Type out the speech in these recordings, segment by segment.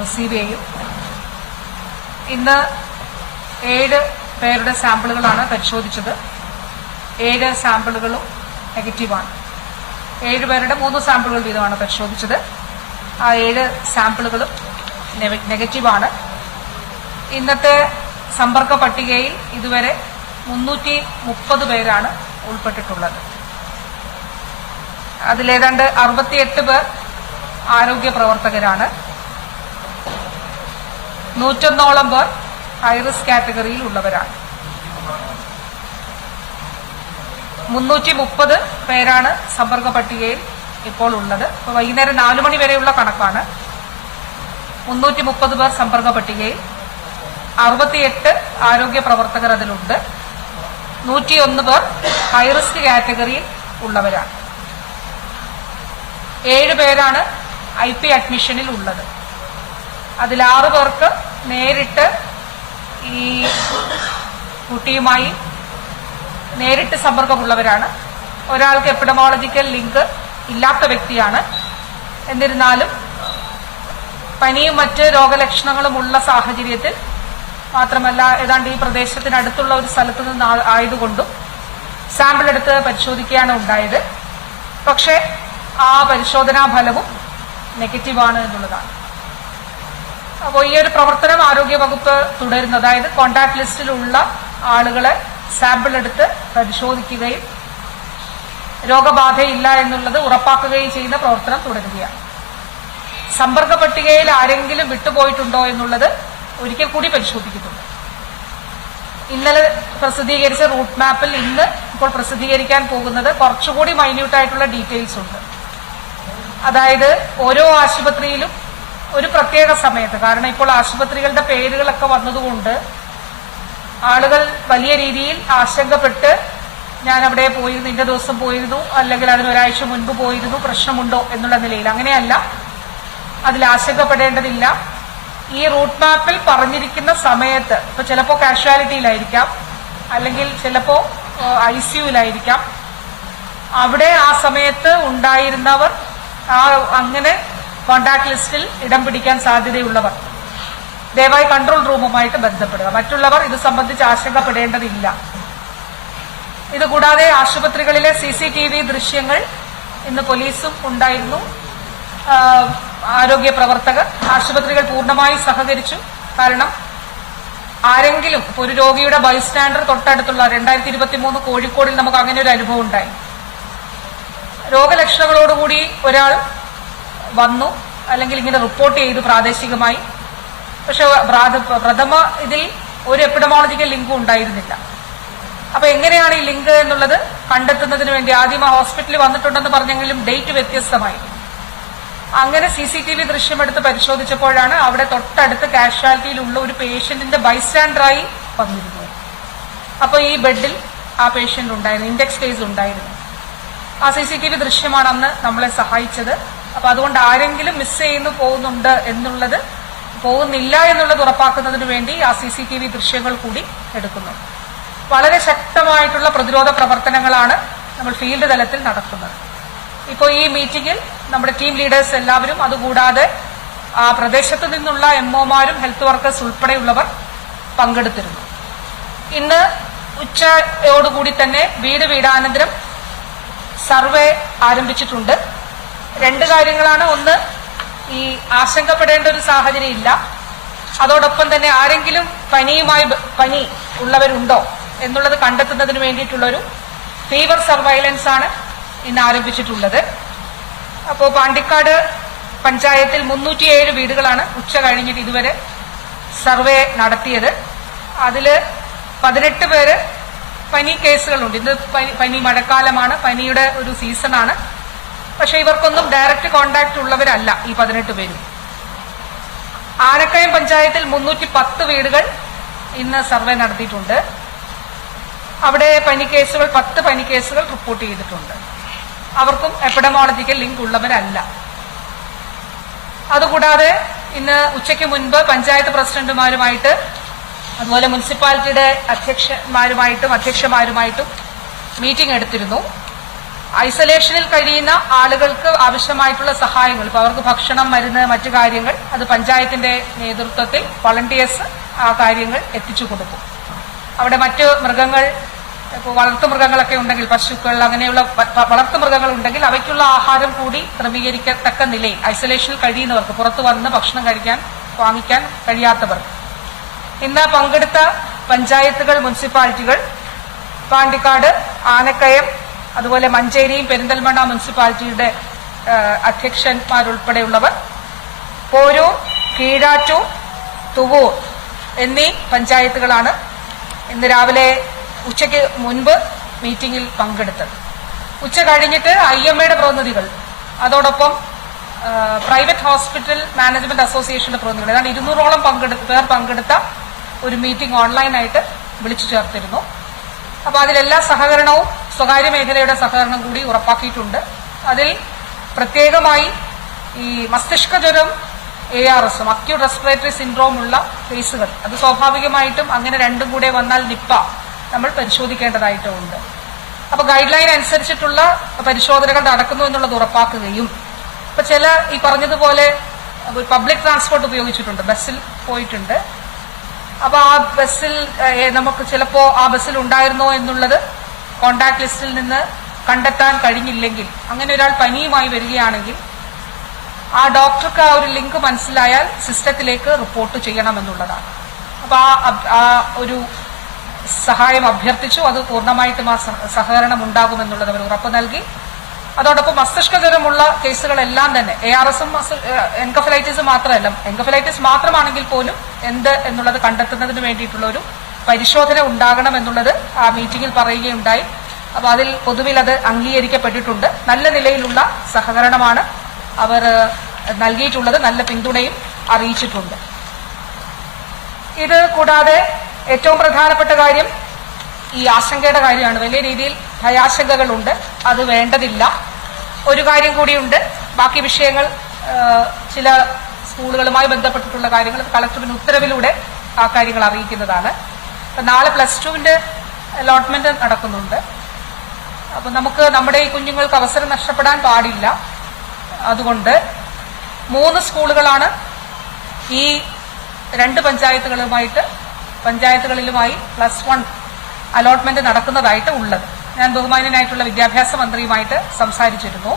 Receive ചെയ്യും. ഇന്ന് 7 പേരുടെ സാമ്പിളുകളാണ് പരിശോധിച്ചത്. 7 സാമ്പിളുകളും നെഗറ്റീവാണ്. 7 പേരുടെ 3 സാമ്പിളുകൾ വീതമാണ് പരിശോധിച്ചത്. ആ 7 സാമ്പിളുകളും നെഗറ്റീവാണ്. ഇന്നത്തെ സമ്പർക്ക പട്ടികയിൽ ഇതുവരെ 330 പേരാണ് ഉൾപ്പെട്ടിട്ടുള്ളത്. അതിലേതാണ്ട് 68 പേർ ആരോഗ്യ പ്രവർത്തകരാണ്. 101ഓളം പേർ ഹൈറിസ്ക് കാറ്റഗറിയിൽ ഉള്ളവരാണ്. 330 പേരാണ് സമ്പർക്ക പട്ടികയിൽ ഇപ്പോൾ ഉള്ളത്. വൈകുന്നേരം 4 മണി വരെയുള്ള കണക്കാണ്. 330 പേർ സമ്പർക്ക പട്ടികയിൽ, 68 ആരോഗ്യ പ്രവർത്തകർ അതിലുണ്ട്. 101 പേർ ഹൈറിസ്ക് കാറ്റഗറിയിൽ ഉള്ളവരാണ്. 7 പേരാണ് IP അഡ്മിഷനിൽ ഉള്ളത്. അതിൽ 6 പേർക്ക് നേരിട്ട് ഈ കുട്ടിയുമായി നേരിട്ട് സമ്പർക്കമുള്ളവരാണ്. ഒരാൾക്ക് എപ്പിഡമോളജിക്കൽ ലിങ്ക് ഇല്ലാത്ത വ്യക്തിയാണ്. എന്നിരുന്നാലും പനിയും മറ്റ് രോഗലക്ഷണങ്ങളുമുള്ള സാഹചര്യത്തിൽ മാത്രമല്ല, ഏതാണ്ട് ഈ പ്രദേശത്തിനടുത്തുള്ള ഒരു സ്ഥലത്ത് നിന്ന് ആയതുകൊണ്ടും സാമ്പിൾ എടുത്ത് പരിശോധിക്കുകയാണ് ഉണ്ടായത്. പക്ഷേ ആ പരിശോധനാ ഫലവും നെഗറ്റീവാണ് എന്നുള്ളതാണ്. അപ്പോൾ ഈ ഒരു പ്രവർത്തനം ആരോഗ്യവകുപ്പ് തുടരുന്നു. അതായത് കോൺടാക്ട് ലിസ്റ്റിലുള്ള ആളുകളെ സാമ്പിൾ എടുത്ത് പരിശോധിക്കുകയും രോഗബാധയില്ല എന്നുള്ളത് ഉറപ്പാക്കുകയും ചെയ്യുന്ന പ്രവർത്തനം തുടരുകയാണ്. സമ്പർക്ക പട്ടികയിൽ ആരെങ്കിലും വിട്ടുപോയിട്ടുണ്ടോ എന്നുള്ളത് ഒരിക്കൽ കൂടി പരിശോധിക്കുന്നുണ്ട്. ഇന്നലെ പ്രസിദ്ധീകരിച്ച റൂട്ട് മാപ്പിൽ ഇന്ന് ഇപ്പോൾ പ്രസിദ്ധീകരിക്കാൻ പോകുന്നത് കുറച്ചുകൂടി മൈന്യൂട്ടായിട്ടുള്ള ഡീറ്റെയിൽസ് ഉണ്ട്. അതായത് ഓരോ ആശുപത്രിയിലും ഒരു പ്രത്യേക സമയത്ത്, കാരണം ഇപ്പോൾ ആശുപത്രികളുടെ പേരുകളൊക്കെ വന്നതുകൊണ്ട് ആളുകൾ വലിയ രീതിയിൽ ആശങ്കപ്പെട്ട് ഞാൻ അവിടെ പോയിരുന്നു, ഇന്ന ദിവസം പോയിരുന്നു, അല്ലെങ്കിൽ അതിന് ഒരാഴ്ച മുൻപ് പോയിരുന്നു, പ്രശ്നമുണ്ടോ എന്നുള്ള നിലയിൽ. അങ്ങനെയല്ല, അതിൽ ആശങ്കപ്പെടേണ്ടതില്ല. ഈ റൂട്ട് മാപ്പിൽ പറഞ്ഞിരിക്കുന്ന സമയത്ത് ഇപ്പൊ ചിലപ്പോൾ കാഷ്വാലിറ്റിയിലായിരിക്കാം, അല്ലെങ്കിൽ ചിലപ്പോൾ ICUവിലായിരിക്കാം. അവിടെ ആ സമയത്ത് ഉണ്ടായിരുന്നവർ അങ്ങനെ കോണ്ടാക്ട് ലിസ്റ്റിൽ ഇടം പിടിക്കാൻ സാധ്യതയുള്ളവർ ദയവായി കൺട്രോൾ റൂമുമായിട്ട് ബന്ധപ്പെടുക. മറ്റുള്ളവർ ഇത് സംബന്ധിച്ച് ആശങ്കപ്പെടേണ്ടതില്ല. ഇതുകൂടാതെ ആശുപത്രികളിലെ CCTV ദൃശ്യങ്ങൾ ഇന്ന് പോലീസും ഉണ്ടായിരുന്നു. ആരോഗ്യ പ്രവർത്തകർ, ആശുപത്രികൾ പൂർണ്ണമായി സഹകരിച്ചു. കാരണം ആരെങ്കിലും ഒരു രോഗിയുടെ ബൈസ്റ്റാൻഡർ തൊട്ടടുത്തുള്ള 2023 കോഴിക്കോടിൽ നമുക്ക് അങ്ങനെ ഒരു അനുഭവം ഉണ്ടായി. രോഗലക്ഷണങ്ങളോടുകൂടി ഒരാൾ വന്നു, അല്ലെങ്കിൽ ഇങ്ങനെ റിപ്പോർട്ട് ചെയ്തു പ്രാദേശികമായി. പക്ഷെ പ്രഥമ ഇതിൽ ഒരു എപ്പിഡമോളജിക്കൽ ലിങ്കും ഉണ്ടായിരുന്നില്ല. അപ്പൊ എങ്ങനെയാണ് ഈ ലിങ്ക് എന്നുള്ളത് കണ്ടെത്തുന്നതിന് വേണ്ടി ആദ്യം ആ ഹോസ്പിറ്റലിൽ വന്നിട്ടുണ്ടെന്ന് പറഞ്ഞെങ്കിലും ഡേറ്റ് വ്യത്യസ്തമായി. അങ്ങനെ CCTV ദൃശ്യമെടുത്ത് പരിശോധിച്ചപ്പോഴാണ് അവിടെ തൊട്ടടുത്ത് കാഷ്വാലിറ്റിയിലുള്ള ഒരു പേഷ്യന്റിന്റെ ബൈസ്റ്റാൻഡറായി വന്നിരുന്നത്. അപ്പൊ ഈ ബെഡിൽ ആ പേഷ്യന്റ് ഉണ്ടായിരുന്നു, ഇൻഡെക്സ് കേസ് ഉണ്ടായിരുന്നു. ആ CCTV ദൃശ്യമാണ് അന്ന് നമ്മളെ സഹായിച്ചത്. അപ്പൊ അതുകൊണ്ട് ആരെങ്കിലും മിസ് ചെയ്യുന്നു പോകുന്നില്ല എന്നുള്ളത് ഉറപ്പാക്കുന്നതിന് വേണ്ടി ആ CCTV ദൃശ്യങ്ങൾ കൂടി എടുക്കുന്നു. വളരെ ശക്തമായിട്ടുള്ള പ്രതിരോധ പ്രവർത്തനങ്ങളാണ് നമ്മൾ ഫീൽഡ് തലത്തിൽ നടത്തുന്നത്. ഇപ്പോൾ ഈ മീറ്റിംഗിൽ നമ്മുടെ ടീം ലീഡേഴ്സ് എല്ലാവരും, അതുകൂടാതെ ആ പ്രദേശത്ത് നിന്നുള്ള MOമാരും ഹെൽത്ത് വർക്കേഴ്സ് ഉൾപ്പെടെയുള്ളവർ പങ്കെടുത്തിരുന്നു. ഇന്ന് ഉച്ചയോടുകൂടി തന്നെ വീടാനന്തരം സർവേ ആരംഭിച്ചിട്ടുണ്ട്. 2 കാര്യങ്ങളാണ്. ഒന്ന്, ഈ ആശങ്കപ്പെടേണ്ട ഒരു സാഹചര്യം ഇല്ല. അതോടൊപ്പം തന്നെ ആരെങ്കിലും പനി ഉള്ളവരുണ്ടോ എന്നുള്ളത് കണ്ടെത്തുന്നതിന് വേണ്ടിയിട്ടുള്ളൊരു ഫീവർ സർവൈലൻസ് ആണ് ഇന്ന് ആരംഭിച്ചിട്ടുള്ളത്. അപ്പോൾ പാണ്ടിക്കാട് പഞ്ചായത്തിൽ 307 വീടുകളാണ് ഉച്ച കഴിഞ്ഞിട്ട് ഇതുവരെ സർവേ നടത്തിയത്. അതിൽ 18 പേര് പനി കേസുകളുണ്ട്. ഇത് പനി മഴക്കാലമാണ്, പനിയുടെ ഒരു സീസണാണ്. പക്ഷെ ഇവർക്കൊന്നും ഡയറക്റ്റ് കോണ്ടാക്ട് ഉള്ളവരല്ല ഈ 18 പേരും. ആനക്കയം പഞ്ചായത്തിൽ 310 വീടുകൾ ഇന്ന് സർവേ നടത്തിയിട്ടുണ്ട്. അവിടെ 10 പനി കേസുകൾ റിപ്പോർട്ട് ചെയ്തിട്ടുണ്ട്. അവർക്കും എപ്പിഡമോളജിക്കൽ ലിങ്ക് ഉള്ളവരല്ല. അതുകൂടാതെ ഇന്ന് ഉച്ചയ്ക്ക് മുൻപ് പഞ്ചായത്ത് പ്രസിഡന്റുമാരുമായിട്ട്, അതുപോലെ മുനിസിപ്പാലിറ്റിയുടെ അധ്യക്ഷന്മാരുമായിട്ടും മീറ്റിംഗ് എടുത്തിരുന്നു. ഐസൊലേഷനിൽ കഴിയുന്ന ആളുകൾക്ക് ആവശ്യമായിട്ടുള്ള സഹായങ്ങൾ, ഇപ്പോൾ അവർക്ക് ഭക്ഷണം, മരുന്ന്, മറ്റു കാര്യങ്ങൾ, അത് പഞ്ചായത്തിന്റെ നേതൃത്വത്തിൽ വളണ്ടിയേഴ്സ് ആ കാര്യങ്ങൾ എത്തിച്ചു കൊടുക്കും. അവിടെ മറ്റു മൃഗങ്ങൾ, ഇപ്പോൾ വളർത്തുമൃഗങ്ങളൊക്കെ ഉണ്ടെങ്കിൽ, പശുക്കൾ, അങ്ങനെയുള്ള വളർത്തുമൃഗങ്ങൾ ഉണ്ടെങ്കിൽ അവയ്ക്കുള്ള ആഹാരം കൂടി ക്രമീകരിക്കത്തക്ക നിലയിൽ ഐസൊലേഷനിൽ കഴിയുന്നവർക്ക്, പുറത്തു വന്ന് ഭക്ഷണം വാങ്ങിക്കാൻ കഴിയാത്തവർക്ക്. ഇന്ന് പങ്കെടുത്ത പഞ്ചായത്തുകൾ, മുനിസിപ്പാലിറ്റികൾ പാണ്ടിക്കാട്, ആനക്കയം, അതുപോലെ മഞ്ചേരിയും പെരിന്തൽമണ്ണ മുനിസിപ്പാലിറ്റിയുടെ അധ്യക്ഷന്മാരുൾപ്പെടെയുള്ളവർ, പോരൂർ, കീഴാറ്റൂർ, തുവൂർ എന്നീ പഞ്ചായത്തുകളാണ് ഇന്ന് രാവിലെ ഉച്ചയ്ക്ക് മുൻപ് മീറ്റിംഗിൽ പങ്കെടുത്തത്. ഉച്ച കഴിഞ്ഞിട്ട് IMAയുടെ പ്രതിനിധികൾ, അതോടൊപ്പം പ്രൈവറ്റ് ഹോസ്പിറ്റൽ മാനേജ്മെന്റ് അസോസിയേഷന്റെ പ്രതിനിധികൾ, ഏതാണ്ട് 200ഓളം പേർ പങ്കെടുത്ത ഒരു മീറ്റിംഗ് ഓൺലൈനായിട്ട് വിളിച്ചു ചേർത്തിരുന്നു. അപ്പോൾ അതിലെല്ലാ സഹകരണവും സ്വകാര്യ മേഖലയുടെ സഹകരണം കൂടി ഉറപ്പാക്കിയിട്ടുണ്ട്. അതിൽ പ്രത്യേകമായി ഈ മസ്തിഷ്ക ജ്വരം, ARS, അക്യൂട്ട് റെസ്പിറേറ്ററി സിൻഡ്രോം ഉള്ള കേസുകൾ, അത് സ്വാഭാവികമായിട്ടും അങ്ങനെ രണ്ടും കൂടെ വന്നാൽ നിപ്പ നമ്മൾ പരിശോധിക്കേണ്ടതായിട്ടുണ്ട്. അപ്പൊ ഗൈഡ് ലൈൻ അനുസരിച്ചിട്ടുള്ള പരിശോധനകൾ നടക്കുന്നു എന്നുള്ളത് ഉറപ്പാക്കുകയും, ഇപ്പൊ ചില ഈ പറഞ്ഞതുപോലെ പബ്ലിക് ട്രാൻസ്പോർട്ട് ഉപയോഗിച്ചിട്ടുണ്ട്, ബസ്സിൽ പോയിട്ടുണ്ട്. അപ്പൊ ആ ബസ്സിൽ നമുക്ക് ചിലപ്പോ ആ ബസ്സിൽ ഉണ്ടായിരുന്നോ എന്നുള്ളത് കോണ്ടാക്ട് ലിസ്റ്റിൽ നിന്ന് കണ്ടെത്താൻ കഴിഞ്ഞില്ലെങ്കിൽ, അങ്ങനെ ഒരാൾ പനിയുമായി വരികയാണെങ്കിൽ ആ ഡോക്ടർക്ക് ആ ഒരു ലിങ്ക് മനസ്സിലായാൽ സിസ്റ്റത്തിലേക്ക് റിപ്പോർട്ട് ചെയ്യണമെന്നുള്ളതാണ്. അപ്പൊ ആ ഒരു സഹായം അഭ്യർത്ഥിച്ചു. അത് പൂർണ്ണമായിട്ടും ആ സഹകരണം ഉണ്ടാകുമെന്നുള്ളത് അവർ ഉറപ്പ് നൽകി. അതോടൊപ്പം മസ്തിഷ്ക ജ്വരമുള്ള കേസുകളെല്ലാം തന്നെ ARSഉം എൻകഫലൈറ്റിസും മാത്രമല്ല, എൻകഫലൈറ്റിസ് മാത്രമാണെങ്കിൽ പോലും എന്ത് എന്നുള്ളത് കണ്ടെത്തുന്നതിന് വേണ്ടിയിട്ടുള്ള ഒരു പരിശോധന ഉണ്ടാകണം എന്നുള്ളത് ആ മീറ്റിംഗിൽ പറയുകയുണ്ടായി. അപ്പൊ അതിൽ പൊതുവിൽ അത് അംഗീകരിക്കപ്പെട്ടിട്ടുണ്ട്. നല്ല നിലയിലുള്ള സഹകരണമാണ് അവർ നൽകിയിട്ടുള്ളത്, നല്ല പിന്തുണയും അറിയിച്ചിട്ടുണ്ട്. ഇത് കൂടാതെ ഏറ്റവും പ്രധാനപ്പെട്ട കാര്യം ഈ ആശങ്കയുടെ കാര്യമാണ്. വലിയ രീതിയിൽ ഭയാശങ്കകളുണ്ട്, അത് വേണ്ടതില്ല. ഒരു കാര്യം കൂടിയുണ്ട്, ബാക്കി വിഷയങ്ങൾ ചില സ്കൂളുകളുമായി ബന്ധപ്പെട്ടിട്ടുള്ള കാര്യങ്ങൾ കളക്ടറിന്റെ ഉത്തരവിലൂടെ ആ കാര്യങ്ങൾ അറിയിക്കുന്നതാണ്. നാളെ +2വിന്റെ അലോട്ട്മെന്റ് നടക്കുന്നുണ്ട്. അപ്പൊ നമുക്ക് നമ്മുടെ ഈ കുഞ്ഞുങ്ങൾക്ക് അവസരം നഷ്ടപ്പെടാൻ പാടില്ല. അതുകൊണ്ട് 3 സ്കൂളുകളാണ് ഈ 2 പഞ്ചായത്തുകളിലുമായി +1 അലോട്ട്മെന്റ് നടക്കുന്നതായിട്ട് ഉള്ളത്. ഞാൻ ബഹുമാന്യനായിട്ടുള്ള വിദ്യാഭ്യാസ മന്ത്രിയുമായിട്ട് സംസാരിച്ചിരുന്നു,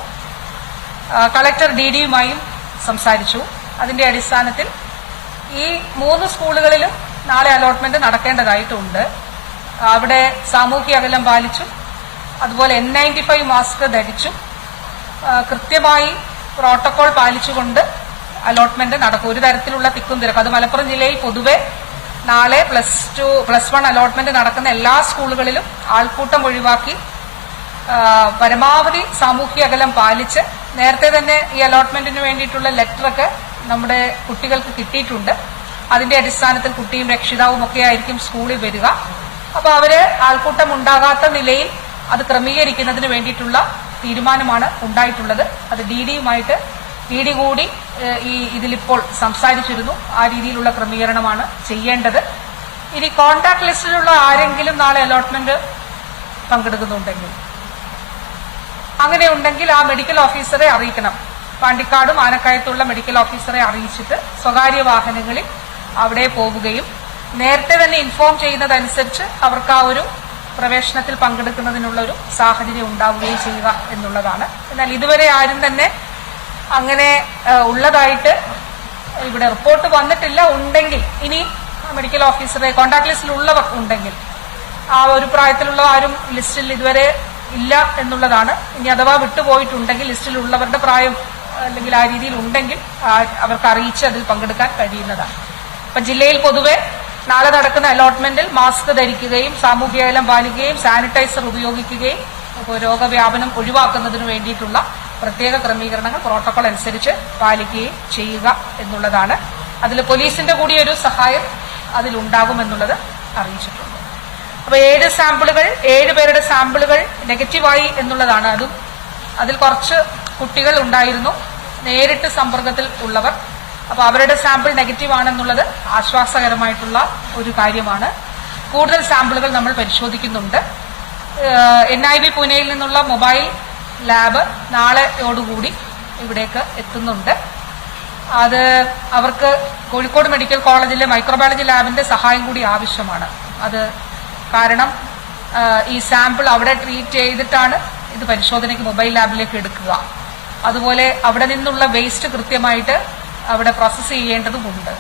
കളക്ടർ DDയുമായും സംസാരിച്ചു. അതിന്റെ അടിസ്ഥാനത്തിൽ ഈ 3 സ്കൂളുകളിലും നാളെ അലോട്ട്മെന്റ് നടക്കേണ്ടതായിട്ടുണ്ട്. അവിടെ സാമൂഹ്യ അകലം പാലിച്ചു, അതുപോലെ N95 മാസ്ക് ധരിച്ചു, കൃത്യമായി പ്രോട്ടോകോൾ പാലിച്ചുകൊണ്ട് അലോട്ട്മെന്റ് നടക്കും. ഒരു തരത്തിലുള്ള തിക്കും തിരക്കും. അത് മലപ്പുറം ജില്ലയിൽ പൊതുവെ നാളെ +1 അലോട്ട്മെന്റ് നടക്കുന്ന എല്ലാ സ്കൂളുകളിലും ആൾക്കൂട്ടം ഒഴിവാക്കി പരമാവധി സാമൂഹ്യ അകലം പാലിച്ച്, നേരത്തെ തന്നെ ഈ അലോട്ട്മെന്റിന് വേണ്ടിയിട്ടുള്ള ലെറ്ററൊക്കെ നമ്മുടെ കുട്ടികൾക്ക് കിട്ടിയിട്ടുണ്ട്. അതിന്റെ അടിസ്ഥാനത്തിൽ കുട്ടിയും രക്ഷിതാവും ഒക്കെ ആയിരിക്കും സ്കൂളിൽ വരിക. അപ്പൊ അവര് ആൾക്കൂട്ടം ഉണ്ടാകാത്ത നിലയിൽ അത് ക്രമീകരിക്കുന്നതിന് വേണ്ടിയിട്ടുള്ള തീരുമാനമാണ് ഉണ്ടായിട്ടുള്ളത്. അത് DD കൂടി ഇതിലിപ്പോൾ സംസാരിച്ചിരുന്നു. ആ രീതിയിലുള്ള ക്രമീകരണമാണ് ചെയ്യേണ്ടത്. ഇനി കോണ്ടാക്ട് ലിസ്റ്റിലുള്ള ആരെങ്കിലും നാളെ അലോട്ട്മെന്റ് പങ്കെടുക്കുന്നുണ്ടെങ്കിൽ, അങ്ങനെ ഉണ്ടെങ്കിൽ ആ മെഡിക്കൽ ഓഫീസറെ അറിയിക്കണം. പാണ്ടിക്കാടും ആനക്കയത്തുള്ള മെഡിക്കൽ ഓഫീസറെ അറിയിച്ചിട്ട് സ്വകാര്യ വാഹനങ്ങളിൽ അവിടെ പോവുകയും നേരത്തെ തന്നെ ഇൻഫോം ചെയ്യുന്നതനുസരിച്ച് അവർക്ക് ആ ഒരു പ്രവേശനത്തിൽ പങ്കെടുക്കുന്നതിനുള്ള ഒരു സാഹചര്യം ഉണ്ടാവുകയും ചെയ്യുക എന്നുള്ളതാണ്. എന്നാൽ ഇതുവരെ ആരും തന്നെ അങ്ങനെ ഉള്ളതായിട്ട് ഇവിടെ റിപ്പോർട്ട് വന്നിട്ടില്ല. ഉണ്ടെങ്കിൽ ഇനി മെഡിക്കൽ ഓഫീസറെ കോണ്ടാക്ട് ലിസ്റ്റിലുള്ളവർ ഉണ്ടെങ്കിൽ, ആ ഒരു പ്രായത്തിലുള്ള ആരും ലിസ്റ്റിൽ ഇതുവരെ ഇല്ല എന്നുള്ളതാണ്. ഇനി അഥവാ വിട്ടുപോയിട്ടുണ്ടെങ്കിൽ ലിസ്റ്റിലുള്ളവരുടെ പ്രായം അല്ലെങ്കിൽ ആ രീതിയിൽ ഉണ്ടെങ്കിൽ അവർക്ക് അറിയിച്ച് അതിൽ പങ്കെടുക്കാൻ കഴിയുന്നതാണ്. ഇപ്പൊ ജില്ലയിൽ പൊതുവെ നാളെ നടക്കുന്ന അലോട്ട്മെന്റിൽ മാസ്ക് ധരിക്കുകയും സാമൂഹ്യ അകലം പാലിക്കുകയും സാനിറ്റൈസർ ഉപയോഗിക്കുകയും രോഗവ്യാപനം ഒഴിവാക്കുന്നതിന് വേണ്ടിയിട്ടുള്ള പ്രത്യേക ക്രമീകരണങ്ങൾ പ്രോട്ടോകോൾ അനുസരിച്ച് പാലിക്കുകയും ചെയ്യുക എന്നുള്ളതാണ്. അതിൽ പോലീസിന്റെ കൂടി ഒരു സഹായം അതിലുണ്ടാകുമെന്നുള്ളത് അറിയിച്ചിട്ടുണ്ട്. അപ്പൊ 7 പേരുടെ സാമ്പിളുകൾ നെഗറ്റീവായി എന്നുള്ളതാണ്. അതിൽ കുറച്ച് കുട്ടികൾ ഉണ്ടായിരുന്നു നേരിട്ട് സമ്പർക്കത്തിൽ ഉള്ളവർ. അപ്പൊ അവരുടെ സാമ്പിൾ നെഗറ്റീവ് ആണെന്നുള്ളത് ആശ്വാസകരമായിട്ടുള്ള ഒരു കാര്യമാണ്. കൂടുതൽ സാമ്പിളുകൾ നമ്മൾ പരിശോധിക്കുന്നുണ്ട്. NIB പൂനെയിൽ നിന്നുള്ള മൊബൈൽ ലാബ് നാളെയോടുകൂടി ഇവിടേക്ക് എത്തുന്നുണ്ട്. അത് അവർക്ക് കോഴിക്കോട് മെഡിക്കൽ കോളേജിലെ മൈക്രോബയോളജി ലാബിന്റെ സഹായം കൂടി ആവശ്യമാണ്. അത് കാരണം ഈ സാമ്പിൾ അവിടെ ട്രീറ്റ് ചെയ്തിട്ടാണ് ഇത് പരിശോധനയ്ക്ക് മൊബൈൽ ലാബിലേക്ക് എടുക്കുക. അതുപോലെ അവിടെ നിന്നുള്ള വേസ്റ്റ് കൃത്യമായിട്ട് അവിടെ പ്രോസസ്സ് ചെയ്യേണ്ടതുമുണ്ട്.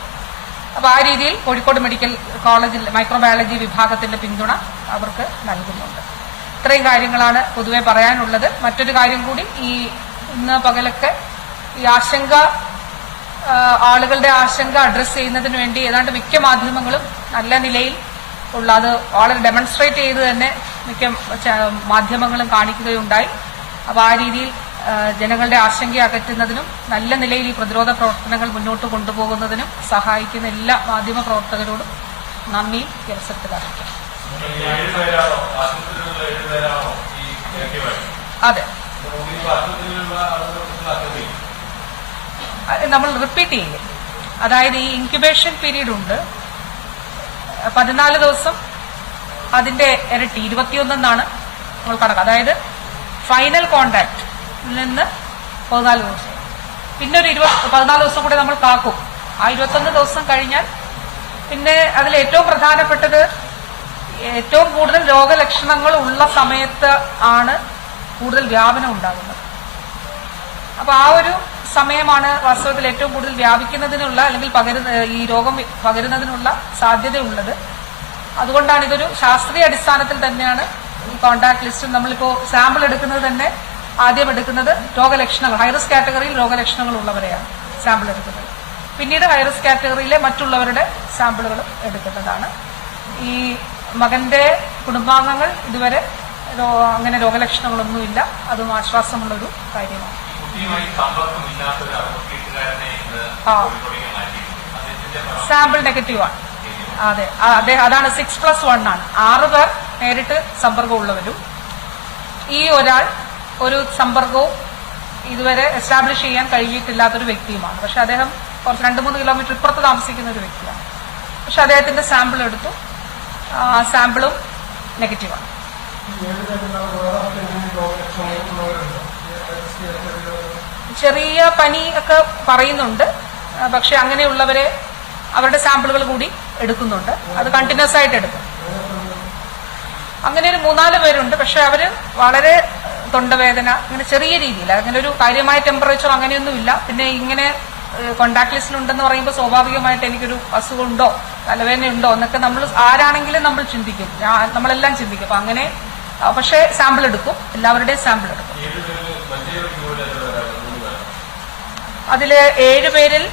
അപ്പോൾ ആ രീതിയിൽ കോഴിക്കോട് മെഡിക്കൽ കോളേജിൽ മൈക്രോബയോളജി വിഭാഗത്തിന്റെ പിന്തുണ അവർക്ക് നൽകുന്നുണ്ട്. ഇത്രയും കാര്യങ്ങളാണ് പൊതുവെ പറയാനുള്ളത്. മറ്റൊരു കാര്യം കൂടി, ഈ ഇന്ന് പകലൊക്കെ ഈ ആശങ്ക, ആളുകളുടെ ആശങ്ക അഡ്രസ് ചെയ്യുന്നതിന് വേണ്ടി ഏതാണ്ട് മിക്ക മാധ്യമങ്ങളും നല്ല നിലയിൽ ഉള്ള, അത് വളരെ ഡെമോൺസ്ട്രേറ്റ് ചെയ്ത് തന്നെ മിക്ക മാധ്യമങ്ങളും കാണിക്കുകയുണ്ടായി. അപ്പോൾ ആ രീതിയിൽ ജനങ്ങളുടെ ആശങ്ക അകറ്റുന്നതിനും നല്ല നിലയിൽ ഈ പ്രതിരോധ പ്രവർത്തനങ്ങൾ മുന്നോട്ട് കൊണ്ടുപോകുന്നതിനും സഹായിക്കുന്ന എല്ലാ മാധ്യമ പ്രവർത്തകരോടും നന്ദി ഈ അവസരത്തിൽ അറിയിക്കാം. അതെ, നമ്മൾ റിപ്പീറ്റ് ചെയ്യും. അതായത് ഈ ഇൻക്യുബേഷൻ പീരീഡ് ഉണ്ട്, 14 ദിവസം, അതിന്റെ ഇരട്ടി 21 എന്നാണ് നമ്മൾ കണക്ക്. അതായത് ഫൈനൽ കോണ്ടാക്ട് നിന്ന് 14 ദിവസം, പിന്നെ ഒരു 14 ദിവസം കൂടെ നമ്മൾ കാക്കും. ആ 21 ദിവസം കഴിഞ്ഞാൽ പിന്നെ അതിൽ ഏറ്റവും പ്രധാനപ്പെട്ടത്, ഏറ്റവും കൂടുതൽ രോഗലക്ഷണങ്ങൾ ഉള്ള സമയത്ത് ആണ് കൂടുതൽ വ്യാപനം ഉണ്ടാകുന്നത്. അപ്പൊ ആ ഒരു സമയമാണ് വാസ്തവത്തിൽ ഏറ്റവും കൂടുതൽ വ്യാപിക്കുന്നതിനുള്ള, അല്ലെങ്കിൽ ഈ രോഗം പകരുന്നതിനുള്ള സാധ്യതയുള്ളത്. അതുകൊണ്ടാണ് ഇതൊരു ശാസ്ത്രീയ അടിസ്ഥാനത്തിൽ തന്നെയാണ് ഈ കോണ്ടാക്ട് ലിസ്റ്റ്. നമ്മളിപ്പോ സാമ്പിൾ എടുക്കുന്നത് തന്നെ ആദ്യം എടുക്കുന്നത് രോഗലക്ഷണങ്ങൾ, ഹൈറിസ്ക് കാറ്റഗറിയിൽ രോഗലക്ഷണങ്ങൾ ഉള്ളവരെയാണ് സാമ്പിൾ എടുക്കുന്നത്. പിന്നീട് ഹൈറിസ്ക് കാറ്റഗറിയിലെ മറ്റുള്ളവരുടെ സാമ്പിളുകളും എടുക്കുന്നതാണ്. ഈ മകന്റെ കുടുംബാംഗങ്ങൾ ഇതുവരെ അങ്ങനെ രോഗലക്ഷണങ്ങളൊന്നുമില്ല, അതും ആശ്വാസമുള്ളൊരു കാര്യമാണ്. സാമ്പിൾ നെഗറ്റീവാണ്. അതെ, അതാണ് 6+1 ആണ്. 6 പേർ നേരിട്ട് സമ്പർക്കമുള്ളവരും ഈ ഒരാൾ ഒരു സമ്പർക്കവും ഇതുവരെ എസ്റ്റാബ്ലിഷ് ചെയ്യാൻ കഴിഞ്ഞിട്ടില്ലാത്തൊരു വ്യക്തിയുമാണ്. പക്ഷെ അദ്ദേഹം കുറച്ച് 2-3 കിലോമീറ്റർ ഇപ്പുറത്ത് താമസിക്കുന്ന ഒരു വ്യക്തിയാണ്. പക്ഷെ അദ്ദേഹത്തിന്റെ സാമ്പിൾ എടുത്തു, സാമ്പിളും നെഗറ്റീവാണ്. ചെറിയ പനി ഒക്കെ പറയുന്നുണ്ട്, പക്ഷെ അങ്ങനെയുള്ളവരെ അവരുടെ സാമ്പിളുകൾ കൂടി എടുക്കുന്നുണ്ട്. അത് കണ്ടിന്യൂസ് ആയിട്ട് എടുക്കും. അങ്ങനെ ഒരു 3-4 പേരുണ്ട്. പക്ഷെ അവര് വളരെ തൊണ്ടവേദന, അങ്ങനെ ചെറിയ രീതിയിൽ, അങ്ങനെ ഒരു കാര്യമായ ടെമ്പറേച്ചർ അങ്ങനെയൊന്നുമില്ല. പിന്നെ ഇങ്ങനെ കോണ്ടാക്ട് ലിസ്റ്റിലുണ്ടെന്ന് പറയുമ്പോൾ സ്വാഭാവികമായിട്ട് എനിക്കൊരു അസുഖമുണ്ടോ, തലവേദനയുണ്ടോ എന്നൊക്കെ നമ്മൾ ആരാണെങ്കിലും നമ്മൾ ചിന്തിക്കും, നമ്മളെല്ലാം ചിന്തിക്കും. അപ്പൊ അങ്ങനെ പക്ഷെ സാമ്പിൾ എടുക്കും, എല്ലാവരുടെയും സാമ്പിൾ എടുക്കും. അതില് 7 പേരിൽ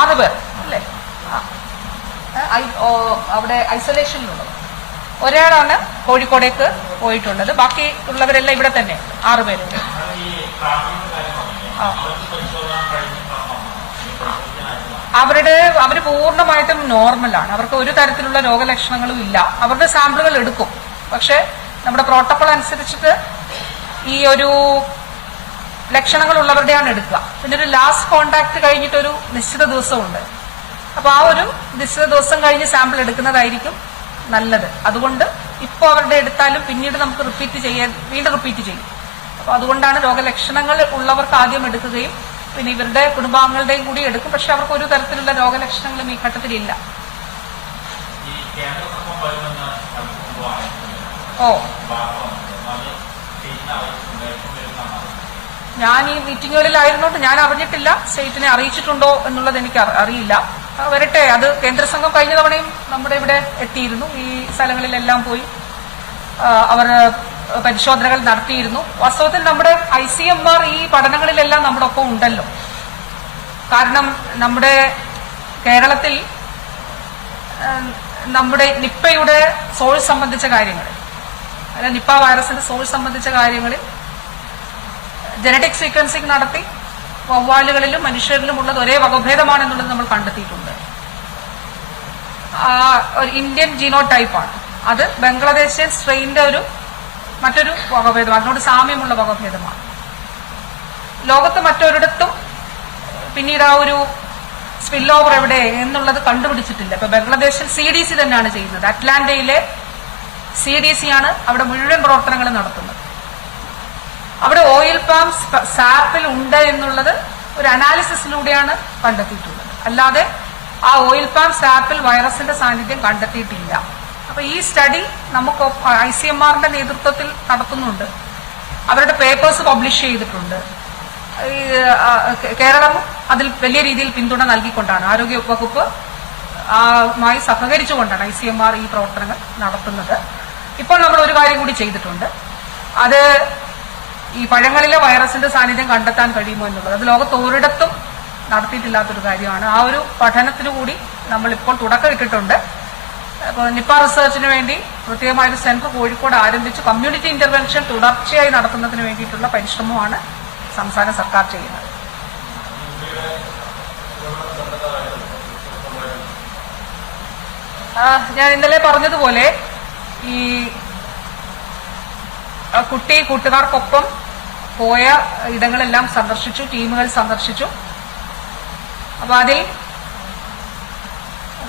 6 പേർ അല്ലേ അവിടെ ഐസൊലേഷനിലുള്ളത്. ഒരാളാണ് കോഴിക്കോടേക്ക് പോയിട്ടുള്ളത്, ബാക്കി ഉള്ളവരെല്ലാം ഇവിടെ തന്നെ 6 പേരുണ്ട്. അവര് പൂർണ്ണമായിട്ടും നോർമലാണ്. അവർക്ക് ഒരു തരത്തിലുള്ള രോഗലക്ഷണങ്ങളും ഇല്ല. അവരുടെ സാമ്പിളുകൾ എടുക്കും, പക്ഷെ നമ്മുടെ പ്രോട്ടോകോൾ അനുസരിച്ചിട്ട് ഈ ഒരു ലക്ഷണങ്ങൾ ഉള്ളവരുടെയാണ് എടുക്കുക. പിന്നെ ഒരു ലാസ്റ്റ് കോണ്ടാക്ട് കഴിഞ്ഞിട്ടൊരു നിശ്ചിത ദിവസമുണ്ട്. അപ്പൊ ആ ഒരു നിശ്ചിത ദിവസം കഴിഞ്ഞ് സാമ്പിൾ എടുക്കുന്നതായിരിക്കും നല്ലത്. അതുകൊണ്ട് ഇപ്പോൾ അവരുടെ എടുത്താലും പിന്നീട് നമുക്ക് വീണ്ടും റിപ്പീറ്റ് ചെയ്യും. അപ്പൊ അതുകൊണ്ടാണ് രോഗലക്ഷണങ്ങൾ ഉള്ളവർക്ക് ആദ്യം എടുക്കുകയും പിന്നെ ഇവരുടെ കുടുംബാംഗങ്ങളുടെയും കൂടി എടുക്കും. പക്ഷെ അവർക്ക് ഒരു തരത്തിലുള്ള രോഗലക്ഷണങ്ങളും ഈ ഘട്ടത്തിലില്ല. ഞാൻ ഈ മീറ്റിങ്ങുകളിലായിരുന്നോണ്ട് ഞാൻ അറിഞ്ഞിട്ടില്ല. സ്റ്റേറ്റിനെ അറിയിച്ചിട്ടുണ്ടോ എന്നുള്ളത് എനിക്ക് അറിയില്ല. വരട്ടെ, അത് കേന്ദ്ര സംഘം കഴിഞ്ഞ തവണയും നമ്മുടെ ഇവിടെ എത്തിയിരുന്നു. ഈ സ്ഥലങ്ങളിലെല്ലാം പോയി അവർ പരിശോധനകൾ നടത്തിയിരുന്നു. വാസ്തവത്തിൽ നമ്മുടെ ICMR ഈ പഠനങ്ങളിലെല്ലാം നമ്മുടെ ഒപ്പം ഉണ്ടല്ലോ. കാരണം നമ്മുടെ കേരളത്തിൽ നമ്മുടെ നിപ്പയുടെ സോഴ്സ് സംബന്ധിച്ച കാര്യങ്ങളിൽ, അല്ല നിപ്പ വൈറസിന്റെ സോഴ്സ് സംബന്ധിച്ച കാര്യങ്ങളിൽ ജനറ്റിക് സീക്വൻസിംഗ് നടത്തി വവ്വാലുകളിലും മനുഷ്യരിലും ഉള്ളത് ഒരേ വകഭേദമാണെന്നുള്ളത് നമ്മൾ കണ്ടെത്തിയിട്ടുണ്ട്. ഒരു ഇന്ത്യൻ ജീനോടൈപ്പാണ് അത്. ബംഗ്ലാദേശിയൻ സ്ട്രെയിനിന്റെ മറ്റൊരു വകഭേദം, അതിനോട് സാമ്യമുള്ള വകഭേദമാണ്. ലോകത്ത് മറ്റൊരിടത്തും പിന്നീട് ആ ഒരു സ്പിൽ ഓവർ എവിടെ എന്നുള്ളത് കണ്ടുപിടിച്ചിട്ടില്ല. ഇപ്പൊ ബംഗ്ലാദേശിൽ CDC തന്നെയാണ് ചെയ്യുന്നത്. അറ്റ്ലാന്റയിലെ CDC ആണ് അവിടെ മുഴുവൻ പ്രവർത്തനങ്ങളും നടത്തുന്നത്. അവിടെ ഓയിൽ പാം സാപ്പിൽ ഉണ്ട് എന്നുള്ളത് ഒരു അനാലിസിസിലൂടെയാണ് കണ്ടെത്തിയിട്ടുള്ളത്. അല്ലാതെ ആ ഓയിൽ പാം സാപ്പിൽ വൈറസിന്റെ സാന്നിധ്യം കണ്ടെത്തിയിട്ടില്ല. അപ്പൊ ഈ സ്റ്റഡി നമുക്ക് ICMR നേതൃത്വത്തിൽ നടത്തുന്നുണ്ട്. അവരുടെ പേപ്പേഴ്സ് പബ്ലിഷ് ചെയ്തിട്ടുണ്ട്. കേരളം അതിൽ വലിയ രീതിയിൽ പിന്തുണ നൽകിക്കൊണ്ടാണ്, ആരോഗ്യ വകുപ്പ് മായി സഹകരിച്ചുകൊണ്ടാണ് ICMR ഈ പ്രവർത്തനങ്ങൾ നടത്തുന്നത്. ഇപ്പോൾ നമ്മൾ ഒരു കാര്യം കൂടി ചെയ്തിട്ടുണ്ട്. അത് ഈ പഴങ്ങളിലെ വൈറസിന്റെ സാന്നിധ്യം കണ്ടെത്താൻ കഴിയുമോ എന്നുള്ളത്. അത് ലോകത്ത് ഒരിടത്തും നടത്തിയിട്ടില്ലാത്തൊരു കാര്യമാണ്. ആ ഒരു പഠനത്തിനു കൂടി നമ്മളിപ്പോൾ തുടക്കം ഇട്ടിട്ടുണ്ട്. അപ്പോൾ നിപ്പ റിസർച്ചിന് വേണ്ടി പ്രത്യേകമായൊരു സെന്റർ കോഴിക്കോട് ആരംഭിച്ച് കമ്മ്യൂണിറ്റി ഇന്റർവെൻഷൻ തുടർച്ചയായി നടത്തുന്നതിന് വേണ്ടിയിട്ടുള്ള പരിശ്രമമാണ് സംസ്ഥാന സർക്കാർ ചെയ്യുന്നത്. ഞാൻ ഇന്നലെ പറഞ്ഞതുപോലെ ഈ കൂട്ടുകാർക്കൊപ്പം പോയ ഇടങ്ങളെല്ലാം സന്ദർശിച്ചു, ടീമുകൾ സന്ദർശിച്ചു. അപ്പൊ അതിൽ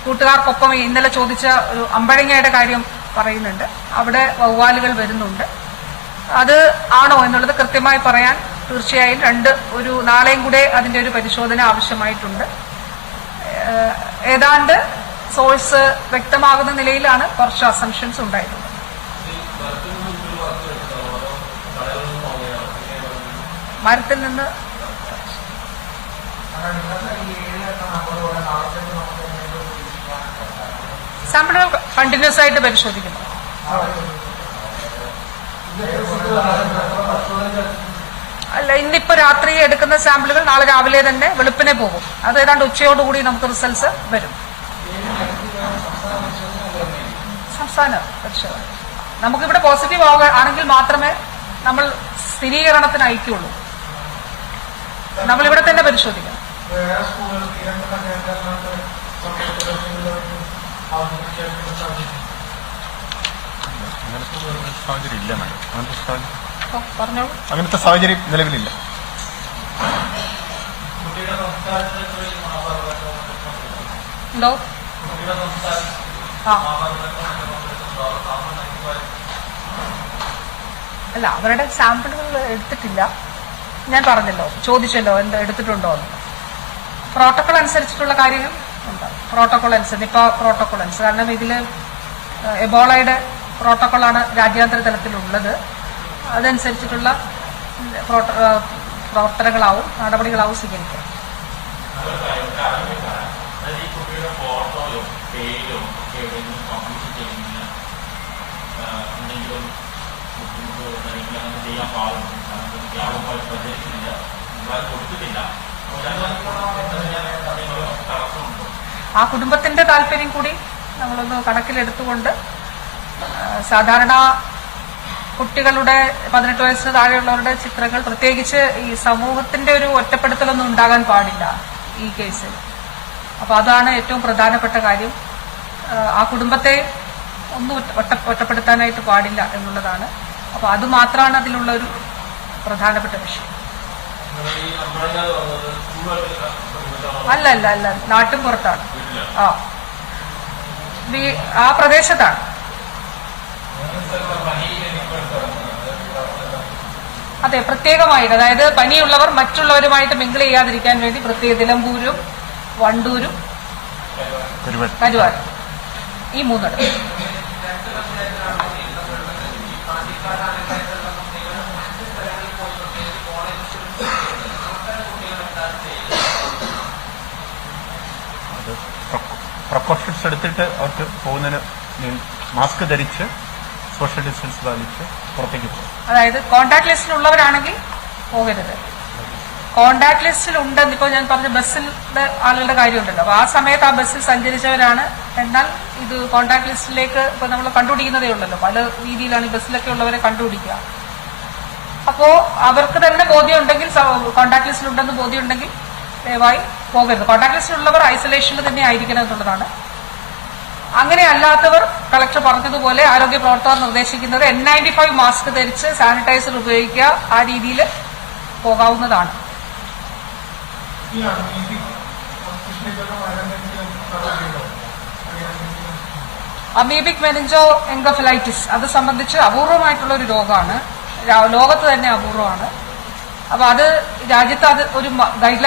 കൂട്ടുകാർക്കൊപ്പം ഇന്നലെ ചോദിച്ച ഒരു അമ്പഴങ്ങയുടെ കാര്യം പറയുന്നുണ്ട്. അവിടെ വവ്വാലുകൾ വരുന്നുണ്ട്. അത് ആണോ എന്നുള്ളത് കൃത്യമായി പറയാൻ തീർച്ചയായും നാളെയും കൂടെ അതിന്റെ ഒരു പരിശോധന ആവശ്യമായിട്ടുണ്ട്. ഏതാണ്ട് സോഴ്സ് വ്യക്തമാകുന്ന നിലയിലാണ് കുറച്ച് അസംഷൻസ് ഉണ്ടായിട്ടുള്ളത്. മരത്തിൽ നിന്ന് സാമ്പിളുകൾ കണ്ടിന്യൂസ് ആയിട്ട് പരിശോധിക്കുന്നു. അല്ല, ഇന്നിപ്പോ രാത്രി എടുക്കുന്ന സാമ്പിളുകൾ നാളെ രാവിലെ തന്നെ വെളുപ്പിനെ പോകും. അത് ഏതാണ്ട് ഉച്ചയോടുകൂടി നമുക്ക് റിസൾട്ട്സ് വരും. സംസ്ഥാന പരിശോധന നമുക്കിവിടെ പോസിറ്റീവ് ആണെങ്കിൽ മാത്രമേ നമ്മൾ സ്ഥിരീകരണത്തിന് അയക്കുള്ളൂ. നമ്മളിവിടെ തന്നെ പരിശോധിക്കാം. പറഞ്ഞോളൂ. അങ്ങനത്തെ സാഹചര്യം നിലവിലില്ല. എന്തോ അല്ല, അവരുടെ സാമ്പിളുകൾ എടുത്തിട്ടില്ല. ഞാൻ പറഞ്ഞല്ലോ, ചോദിച്ചല്ലോ എടുത്തിട്ടുണ്ടോ എന്ന്. പ്രോട്ടോകോൾ അനുസരിച്ചിട്ടുള്ള കാര്യങ്ങൾ ഉണ്ടാവും. പ്രോട്ടോകോൾ അനുസരിച്ച് ഇപ്പൊ പ്രോട്ടോകോൾ അനുസരിച്ച്, കാരണം ഇതില് എബോളയുടെ പ്രോട്ടോകോളാണ് രാജ്യാന്തര തലത്തിലുള്ളത്. അതനുസരിച്ചിട്ടുള്ള പ്രവർത്തനങ്ങളാവും, നടപടികളാവും സ്വീകരിക്കുക. ആ കുടുംബത്തിന്റെ താല്പര്യം കൂടി നമ്മളൊന്ന് കണക്കിലെടുത്തുകൊണ്ട് സാധാരണ കുട്ടികളുടെ 18 വയസ്സിന് താഴെയുള്ളവരുടെ ചിത്രങ്ങൾ, പ്രത്യേകിച്ച് ഈ സമൂഹത്തിന്റെ ഒരു ഒറ്റപ്പെടുത്തലൊന്നും ഉണ്ടാകാൻ പാടില്ല ഈ കേസിൽ. അപ്പൊ അതാണ് ഏറ്റവും പ്രധാനപ്പെട്ട കാര്യം. ആ കുടുംബത്തെ ഒന്നും ഒറ്റപ്പെടുത്താനായിട്ട് പാടില്ല എന്നുള്ളതാണ്. അപ്പൊ അത് മാത്രമാണ് അതിലുള്ള ഒരു പ്രധാനപ്പെട്ട വിഷയം. അല്ല അല്ല അല്ല, നാട്ടും പുറത്താണ്. ആ പ്രദേശത്താണ്. അതെ, പ്രത്യേകമായിട്ട്, അതായത് പനിയുള്ളവർ മറ്റുള്ളവരുമായിട്ട് മിങ്കിൾ ചെയ്യാതിരിക്കാൻ വേണ്ടി പ്രത്യേക നിലമ്പൂരും വണ്ടൂരും കരുവാരും ഈ മൂന്നിടം. പ്രിക്കോഷൻസ് എടുത്തിട്ട് അവർക്ക് പോകുന്നതിന് മാസ്ക് ധരിച്ച് സോഷ്യൽ ഡിസ്റ്റൻസ് പാലിച്ച് പുറത്തേക്ക് പോകും. അതായത് കോൺടാക്ട് ലിസ്റ്റിലുള്ളവരാണെങ്കിൽ പോകരുത്. കോൺടാക്ട് ലിസ്റ്റിൽ ഉണ്ടെന്ന് ഇപ്പോൾ ഞാൻ പറഞ്ഞ ബസ്സിലെ ആളുകളുടെ കാര്യമുണ്ടല്ലോ. അപ്പൊ ആ സമയത്ത് ആ ബസ്സിൽ സഞ്ചരിച്ചവരാണ്. എന്നാൽ ഇത് കോൺടാക്ട് ലിസ്റ്റിലേക്ക് ഇപ്പൊ നമ്മൾ കണ്ടുപിടിക്കുന്നതേ ഉള്ളല്ലോ. പല രീതിയിലാണ് ഈ ബസ്സിലൊക്കെ ഉള്ളവരെ കണ്ടുപിടിക്കുക. അപ്പോ അവർക്ക് തന്നെ ബോധ്യം ഉണ്ടെങ്കിൽ, കോൺടാക്ട് ലിസ്റ്റിലുണ്ടെന്ന് ബോധ്യം ഉണ്ടെങ്കിൽ ദയവായി പോകരുത്. കോൺടാക്ട് ലിസ്റ്റിലുള്ളവർ ഐസൊലേഷനിൽ തന്നെ ആയിരിക്കണം എന്നുള്ളതാണ്. അങ്ങനെ അല്ലാത്തവർ കളക്ടർ പറഞ്ഞതുപോലെ ആരോഗ്യ പ്രവർത്തകർ നിർദ്ദേശിക്കുന്നത് N95 മാസ്ക് ധരിച്ച് സാനിറ്റൈസർ ഉപയോഗിക്കുക, ആ രീതിയിൽ പോകാവുന്നതാണ്. അമീബിക് മെനിഞ്ചോ എൻകഫലൈറ്റിസ് അത് സംബന്ധിച്ച് അപൂർവമായിട്ടുള്ള ഒരു രോഗമാണ്, ലോകത്ത് തന്നെ അപൂർവമാണ്. അപ്പൊ അത് രാജ്യത്ത് അത് ഒരു ഗൈഡ്